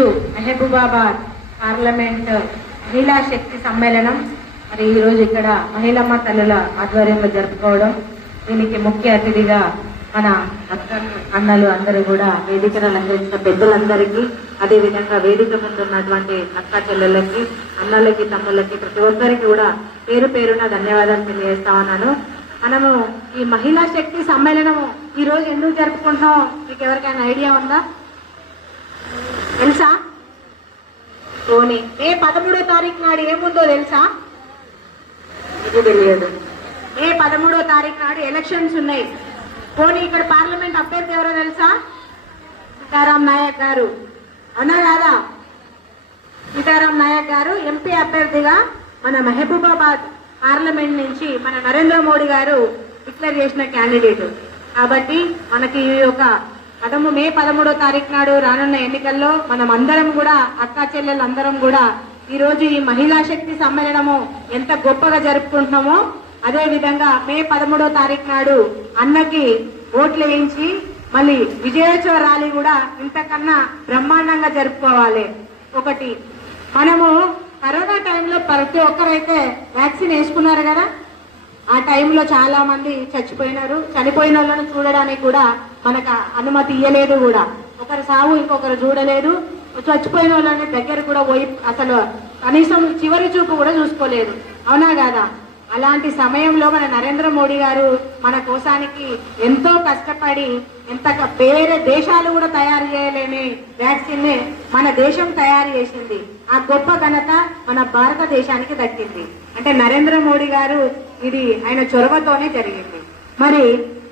ఈరోజు మహబూబాబాద్ పార్లమెంట్ మహిళా శక్తి సమ్మేళనం మరి ఈరోజు ఇక్కడ మహిళమ్మ తల్లుల ఆధ్వర్యంలో జరుపుకోవడం, దీనికి ముఖ్య అతిథిగా మన అన్నలు అందరూ కూడా వేదికను అలంకరించిన పెద్దలందరికీ, అదేవిధంగా వేదిక ముందు ఉన్నటువంటి అక్క చెల్లెళ్ళకి, అన్నలకి, తమ్ముళ్ళకి, ప్రతి ఒక్కరికి కూడా పేరు పేరున ధన్యవాదాలు తెలియజేస్తా ఉన్నాను. మనము ఈ మహిళా శక్తి సమ్మేళనము ఈ రోజు ఎందుకు జరుపుకుంటున్నాం మీకు ఎవరికైనా ఐడియా ఉందా? తెలుసా? పోనీ మే 13వ తారీఖు నాడు ఏముందో తెలుసా? ఇది తెలియదు. మే 13వ తారీఖు నాడు ఎలక్షన్స్ ఉన్నాయి. పోనీ ఇక్కడ పార్లమెంట్ అభ్యర్థి ఎవరో తెలుసా? సీతారాం నాయక్ గారు. అవునా కాదా? సీతారాం నాయక్ గారు ఎంపీ అభ్యర్థిగా మన మహబూబాబాద్ పార్లమెంట్ నుంచి మన నరేంద్ర మోడీ గారు డిక్లేర్ చేసిన క్యాండిడేట్. కాబట్టి మనకి ఈ యొక్క మే 13వ తారీఖు నాడు రానున్న ఎన్నికల్లో మనం అందరం కూడా, అక్కా చెల్లెలు అందరం కూడా ఈరోజు ఈ మహిళా శక్తి సమ్మేళనము ఎంత గొప్పగా జరుపుకుంటున్నామో, అదే విధంగా మే 13వ తారీఖు నాడు అన్నకి ఓట్లు వేయించి మళ్ళీ విజయోత్సవ ర్యాలీ కూడా ఇంతకన్నా బ్రహ్మాండంగా జరుపుకోవాలి. ఒకటి, మనము కరోనా టైంలో ప్రతి ఒక్కరైతే వ్యాక్సిన్ వేసుకున్నారు కదా, ఆ టైంలో చాలా మంది చచ్చిపోయినారు. చనిపోయిన వాళ్ళని చూడడానికి కూడా మనకు అనుమతి ఇయ్యలేదు కూడా. ఒకరు సాగు ఇంకొకరు చూడలేదు. చచ్చిపోయిన వాళ్ళని దగ్గర కూడా పోయి అసలు కనీసం చివరి చూపు కూడా చూసుకోలేదు. అవునా కాదా? అలాంటి సమయంలో మన నరేంద్ర మోడీ గారు మన కోసానికి ఎంతో కష్టపడి, ఎంత వేరే దేశాలు కూడా తయారు చేయలేని వ్యాక్సిన్ ని మన దేశం తయారు చేసింది. ఆ గొప్ప ఘనత మన భారతదేశానికి దక్కింది. అంటే నరేంద్ర మోడీ గారు ఇది ఆయన చొరవతోనే జరిగింది. మరి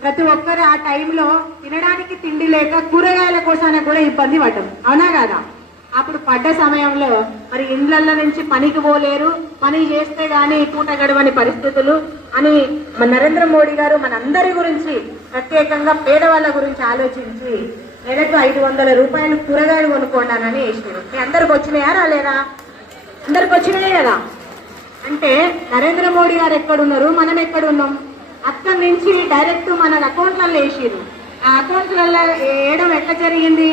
ప్రతి ఒక్కరు ఆ టైంలో తినడానికి తిండి లేక కూరగాయల కోసానికి కూడా ఇబ్బంది పడ్డం. అవునా కాదా? అప్పుడు పడ్డ సమయంలో మరి ఇండ్ల నుంచి పనికి పోలేరు, పని చేస్తే గాని పూట గడవని పరిస్థితులు అని మన నరేంద్ర మోడీ గారు మనందరి గురించి, ప్రత్యేకంగా పేదవాళ్ళ గురించి ఆలోచించి నెలకు 500 రూపాయలు కూరగాయలు కొనుక్కోండానని వేసినారు. మీ అందరికి వచ్చినాయా రాలేదా? అందరికి వచ్చినాయి కదా. అంటే నరేంద్ర మోడీ గారు ఎక్కడున్నారు, మనం ఎక్కడున్నాం? అక్కడి నుంచి డైరెక్ట్ మన అకౌంట్లలో వేసిరు. ఆ అకౌంట్లలో వేయడం ఎట్లా జరిగింది?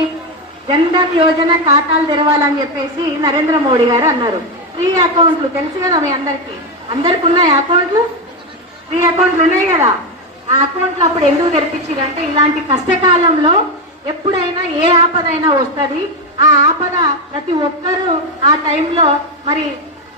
జన్ధన్ యోజన ఖాతాలు తెరవాలని చెప్పేసి నరేంద్ర మోడీ గారు అన్నారు. ఫ్రీ అకౌంట్లు తెలుసు కదా మీ అందరికి ఉన్నాయి. అకౌంట్లు, ఫ్రీ అకౌంట్లు ఉన్నాయి కదా. ఆ అకౌంట్లు అప్పుడు ఎందుకు తెరిపించారంటే, ఇలాంటి కష్టకాలంలో ఎప్పుడైనా ఏ ఆపదైనా వస్తుంది. ఆ ఆపద ప్రతి ఒక్కరూ ఆ టైంలో మరి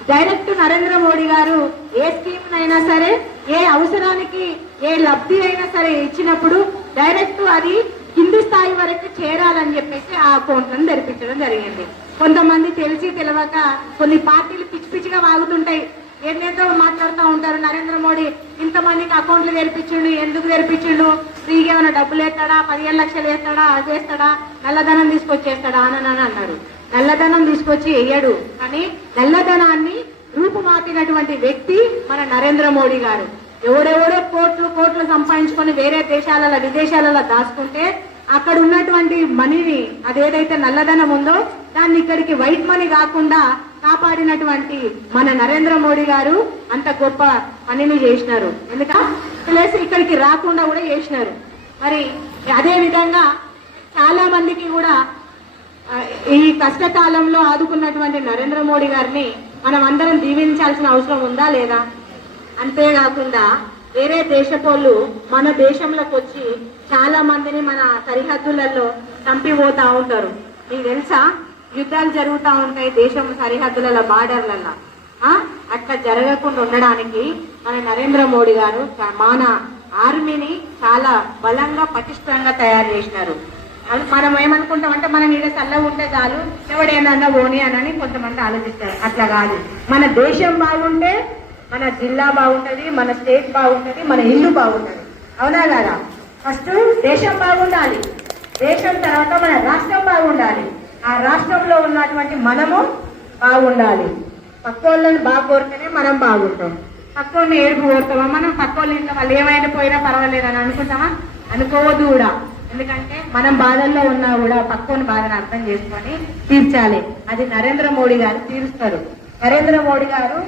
డైరెక్ట్ నరేంద్ర మోడీ గారు ఏ స్కీమ్ అయినా సరే, ఏ అవసరానికి ఏ లబ్ధి అయినా సరే ఇచ్చినప్పుడు డైరెక్ట్ అది కింది స్థాయి వరకు చేరాలని చెప్పేసి ఆ అకౌంట్లను తెరిపించడం జరిగింది. కొంతమంది తెలిసి తెలియక కొన్ని పార్టీలు పిచ్చి పిచ్చిగా వాగుతుంటాయి, ఏంటేంటో మాట్లాడుతూ ఉంటారు. నరేంద్ర మోడీ ఇంతమందికి అకౌంట్లు తెరిపించిండు, ఎందుకు తెరిపించిండు? ఫ్రీగా ఏమైనా డబ్బులు వేస్తాడా, 15 లక్షలు వేస్తాడా, అది వేస్తాడా, నల్లధనం తీసుకొచ్చేస్తాడా అని అన్నారు. నల్లధనం తీసుకొచ్చి వేయడు, కానీ నల్లధనాన్ని రూపుమాపినటువంటి వ్యక్తి మన నరేంద్ర మోడీ గారు. ఎవరెవరో కోట్లు సంపాదించుకొని వేరే దేశాలలో, విదేశాలలో దాచుకుంటే అక్కడ ఉన్నటువంటి మనీని, అదేదైతే నల్లధనం ఉందో దాన్ని ఇక్కడికి వైట్ మనీ కాకుండా కాపాడినటువంటి మన నరేంద్ర మోడీ గారు అంత గొప్ప పనిని చేసినారు. ఎందుకంటే ఇక్కడికి రాకుండా కూడా చేసినారు. మరి అదే విధంగా చాలా మందికి కూడా ఈ కష్టకాలంలో ఆదుకున్నటువంటి నరేంద్ర మోడీ గారిని మనం అందరం దీవించాల్సిన అవసరం ఉందా లేదా? అంతేకాకుండా వేరే దేశపోళ్ళు మన దేశంలోకి వచ్చి చాలా మందిని మన సరిహద్దులలో చంపిపోతా ఉంటారు. మీకు తెలుసా? యుద్ధాలు జరుగుతూ ఉంటాయి దేశం సరిహద్దులలో, బార్డర్లలో. అట్లా జరగకుండా ఉండడానికి మన నరేంద్ర మోడీ గారు మన ఆర్మీని చాలా బలంగా, పటిష్టంగా తయారు చేసినారు. మనం ఏమనుకుంటాం అంటే, మనం ఈడ చల్లగా ఉంటే చాలు, ఎవడేనన్నా ఓని అని కొంతమంది ఆలోచిస్తారు. అట్లా కాదు. మన దేశం బాగుంటే మన జిల్లా బాగుంటది, మన స్టేట్ బాగుంటది, మన ఇల్లు బాగుంటది. అవునా కదా? ఫస్ట్ దేశం బాగుండాలి, దేశం తర్వాత మన రాష్ట్రం బాగుండాలి, ఆ రాష్ట్రంలో ఉన్నటువంటి మనము బాగుండాలి. పక్కోళ్ళని బాగా కోరితేనే మనం బాగుంటాం. పక్కోళ్ళని ఏడుపు కోరుతామా? మనం పక్కోళ్ళ ఇంట్లో వాళ్ళు ఏమైనా పోయినా పర్వాలేదు అని అనుకుంటామా? అనుకోవద్దు కూడా. ఎందుకంటే మనం బాధల్లో ఉన్నా కూడా పక్కోని బాధను అర్థం చేసుకొని తీర్చాలి. అది నరేంద్ర మోడీ గారు తీరుస్తారు. నరేంద్ర మోడీ గారు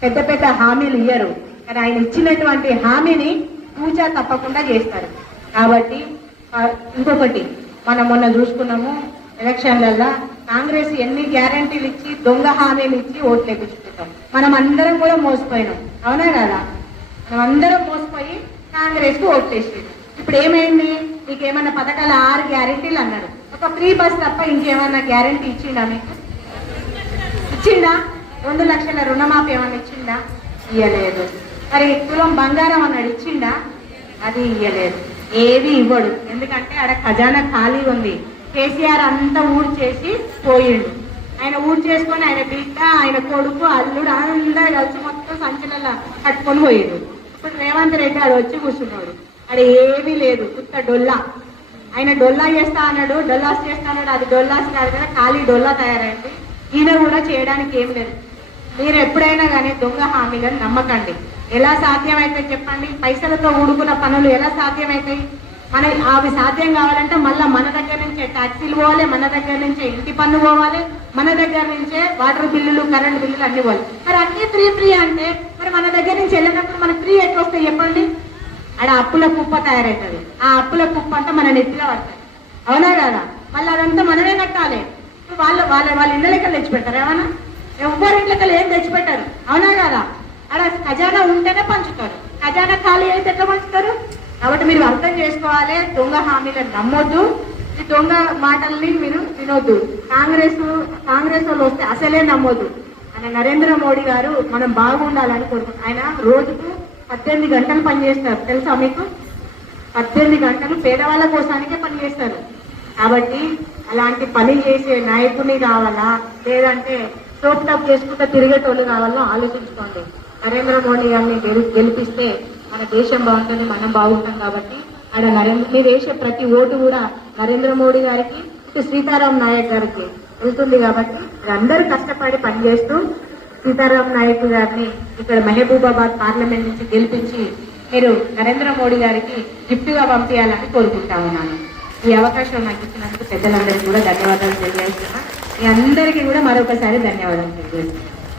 పెద్ద పెద్ద హామీలు ఇయ్యరు, కానీ ఆయన ఇచ్చినటువంటి హామీని తూచా తప్పకుండా చేస్తారు. కాబట్టి ఇంకొకటి మనం మొన్న చూసుకున్నాము, ఎలక్షన్లలో కాంగ్రెస్ ఎన్ని గ్యారంటీలు ఇచ్చి దొంగ హామీలు ఇచ్చి ఓట్లు వేయించుకుంటాం. మనం అందరం కూడా మోసపోయినాం, అవునా కదా? మనం అందరం మోసపోయి కాంగ్రెస్ కు ఓట్లు వేసేది. ఇప్పుడు ఏమైంది? మీకు ఏమన్నా పథకాలు 6 గ్యారంటీలు అన్నాడు. ఒక ఫ్రీ బస్ తప్ప ఇంకేమన్నా గ్యారంటీ ఇచ్చిండా? మీకు ఇచ్చిండా? 2 లక్షల రుణమాఫీ ఏమన్నా ఇచ్చిండా? ఇయ్యలేదు. మరి తులం బంగారం అన్నాడు, ఇచ్చిండా? అది ఇయ్యలేదు. ఏది ఇవ్వడు. ఎందుకంటే ఆడ ఖజానా ఖాళీ ఉంది. కేసీఆర్ అంతా ఊడ్చేసి పోయిండు. ఆయన ఊడ్చేసుకొని ఆయన బిడ్డ, ఆయన కొడుకు, అల్లుడు అందరూ కలిసి మొత్తం సంచలన కట్టుకొని పోయిండు. ఇప్పుడు రేవంత్ రెడ్డి ఆడు వచ్చి కూర్చున్నాడు. ఆడ ఏమీ లేదు, కొత్త డొల్లా. ఆయన డొల్లా చేస్తా అన్నాడు, డొల్లాస్ చేస్తా అన్నాడు. అది డొల్లాస్ కాదు కదా, ఖాళీ డొల్లా తయారైంది. ఈయన కూడా చేయడానికి ఏం లేదు. మీరు ఎప్పుడైనా కానీ దొంగ హామీలను నమ్మకండి. ఎలా సాధ్యమైతే చెప్పండి? పైసలతో ఊడుకున్న పనులు ఎలా సాధ్యమవుతాయి? అవి సాధ్యం కావాలంటే మళ్ళీ మన దగ్గర నుంచే ట్యాక్సీలు పోవాలి, మన దగ్గర నుంచే ఇంటి పన్ను పోవాలి, మన దగ్గర నుంచే వాటర్ బిల్లులు, కరెంట్ బిల్లులు అన్ని పోవాలి. మరి అన్ని ఫ్రీ అంటే మరి మన దగ్గర నుంచి వెళ్ళినప్పుడు మనకు ఫ్రీ ఎట్లా వస్తాయి చెప్పండి? ఆడ అప్పుల కుప్ప తయారవుతుంది. ఆ అప్పుల కుప్ప అంతా మన నెత్తిలో పడుతుంది, అవునా కదా? మళ్ళీ అదంతా మనమే కట్టాలి. వాళ్ళ ఇళ్ళ లెక్కలు తెచ్చిపెడతారు ఏమన్నా? ఎవ్వరి లెక్కలు ఏం తెచ్చిపెట్టారు, అవునా కదా? అలా ఖజానా ఉంటేనే పంచుతారు. ఖజానా ఖాళీ అయితే ఎట్లా పంచుతారు? కాబట్టి మీరు అర్థం చేసుకోవాలి, దొంగ హామీలను నమ్మొద్దు, ఈ దొంగ మాటల్ని మీరు వినొద్దు. కాంగ్రెస్ వాళ్ళు వస్తే అసలే నమ్మొద్దు. ఆయన నరేంద్ర మోడీ గారు మనం బాగుండాలని కోరుకుంటున్నాం. ఆయన రోజుకు 18 గంటలు పనిచేస్తారు, తెలుసా మీకు? 18 గంటలు పేదవాళ్ళ కోసానికే పనిచేస్తారు. కాబట్టి అలాంటి పని చేసే నాయకుని కావాలా, లేదంటే సోప్ టప్ చేసుకుంటూ తిరిగేటోళ్ళు కావాలో ఆలోచించుకోండి. నరేంద్ర మోడీ గారిని గెలిపిస్తే మన దేశం బాగుంటుంది, మనం బాగుంటాం. కాబట్టి మీరు వేసే ప్రతి ఓటు కూడా నరేంద్ర మోడీ గారికి, సీతారాం నాయక్ గారికి వెళ్తుంది. కాబట్టి అందరూ కష్టపడి పనిచేస్తూ సీతారాం నాయక్ గారిని ఇక్కడ మహబూబాబాద్ పార్లమెంట్ నుంచి గెలిపించి మీరు నరేంద్ర మోడీ గారికి గిఫ్ట్ గా పంపించాలని కోరుకుంటా ఉన్నాను. ఈ అవకాశం నాకు ఇచ్చినందుకు పెద్దలందరికీ కూడా ధన్యవాదాలు తెలియజేస్తున్నా. మీ అందరికీ కూడా మరొకసారి ధన్యవాదాలు తెలియజేస్తున్నాను.